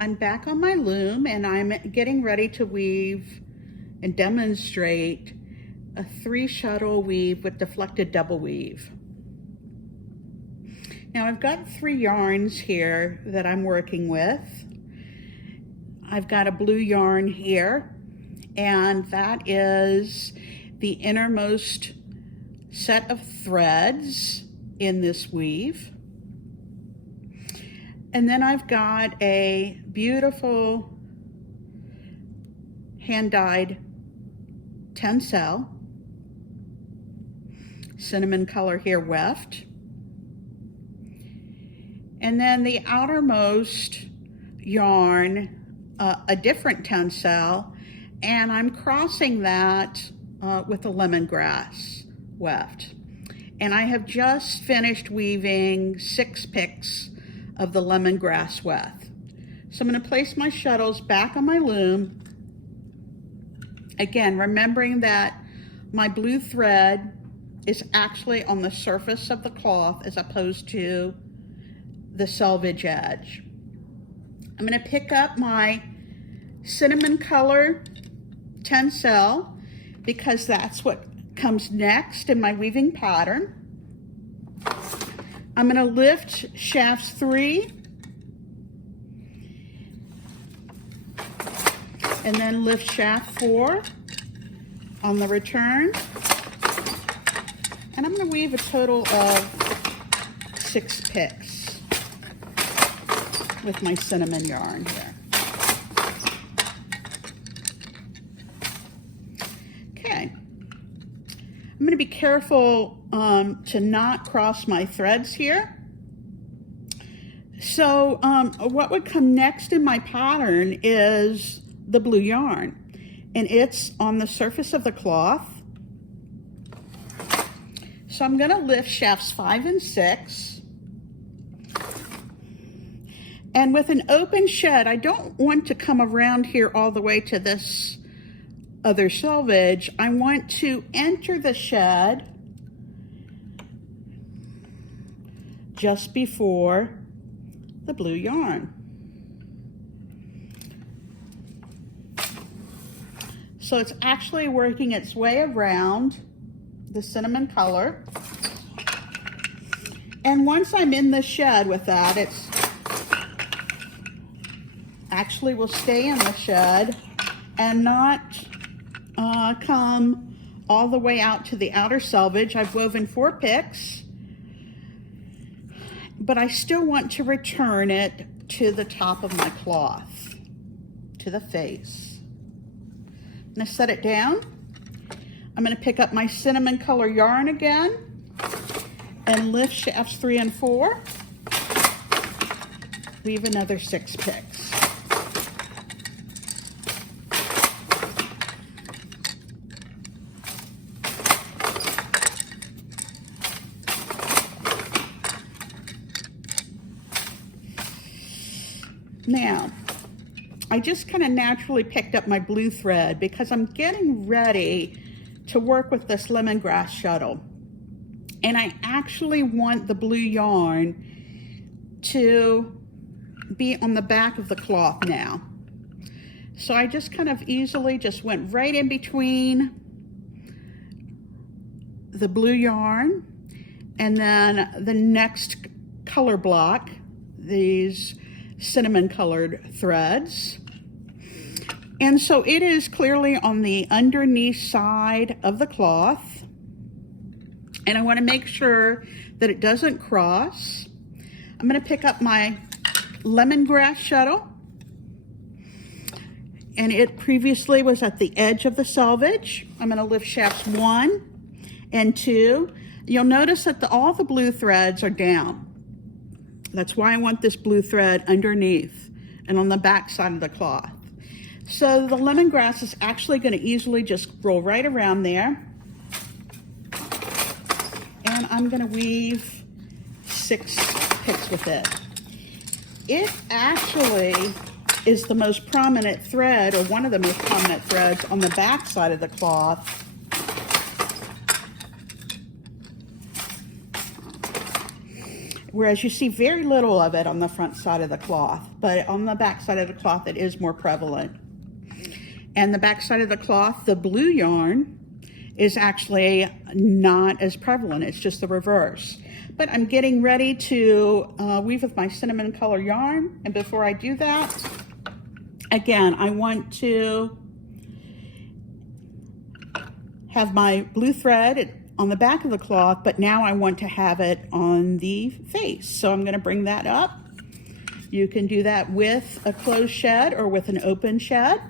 I'm back on my loom and I'm getting ready to weave and demonstrate a 3 shuttle weave with deflected double weave. Now I've got 3 yarns here that I'm working with. I've got a blue yarn here, and that is the innermost set of threads in this weave. And then I've got a beautiful hand-dyed tencel, cinnamon color here weft. And then the outermost yarn, a different tencel, and I'm crossing that with a lemongrass weft. And I have just finished weaving 6 picks of the lemongrass weft. So I'm going to place my shuttles back on my loom. Again, remembering that my blue thread is actually on the surface of the cloth as opposed to the selvage edge. I'm going to pick up my cinnamon color tencel because that's what comes next in my weaving pattern. I'm going to lift shafts 3 and then lift shaft 4 on the return, and I'm going to weave a total of 6 picks with my cinnamon yarn here. Okay, I'm going to be careful to not cross my threads here. So what would come next in my pattern is the blue yarn, and it's on the surface of the cloth. So I'm going to lift shafts 5 and 6. And with an open shed, I don't want to come around here all the way to this other selvage. I want to enter the shed just before the blue yarn. So it's actually working its way around the cinnamon color. And once I'm in the shed with that, it's actually will stay in the shed and not come all the way out to the outer selvage. I've woven 4 picks, but I still want to return it to the top of my cloth, to the face. I'm going to set it down. I'm going to pick up my cinnamon color yarn again and lift shafts 3 and 4. Weave another 6 picks. Now, I just kind of naturally picked up my blue thread because I'm getting ready to work with this lemongrass shuttle. And I actually want the blue yarn to be on the back of the cloth now. So I just kind of easily just went right in between the blue yarn and then the next color block, these cinnamon colored threads. And so it is clearly on the underneath side of the cloth, and I want to make sure that it doesn't cross. I'm going to pick up my lemongrass shuttle, and it previously was at the edge of the selvage. I'm going to lift shafts 1 and 2. You'll notice that all the blue threads are down. That's why I want this blue thread underneath and on the back side of the cloth. So the lemongrass is actually going to easily just roll right around there. And I'm going to weave 6 picks with it. It actually is the most prominent thread, or one of the most prominent threads, on the back side of the cloth. whereas you see very little of it on the front side of the cloth, but on the back side of the cloth it is more prevalent. And the back side of the cloth, the blue yarn, is actually not as prevalent. It's just the reverse. But I'm getting ready to weave with my cinnamon color yarn. And before I do that, again, I want to have my blue thread on the back of the cloth, but now I want to have it on the face. So I'm gonna bring that up. You can do that with a closed shed or with an open shed.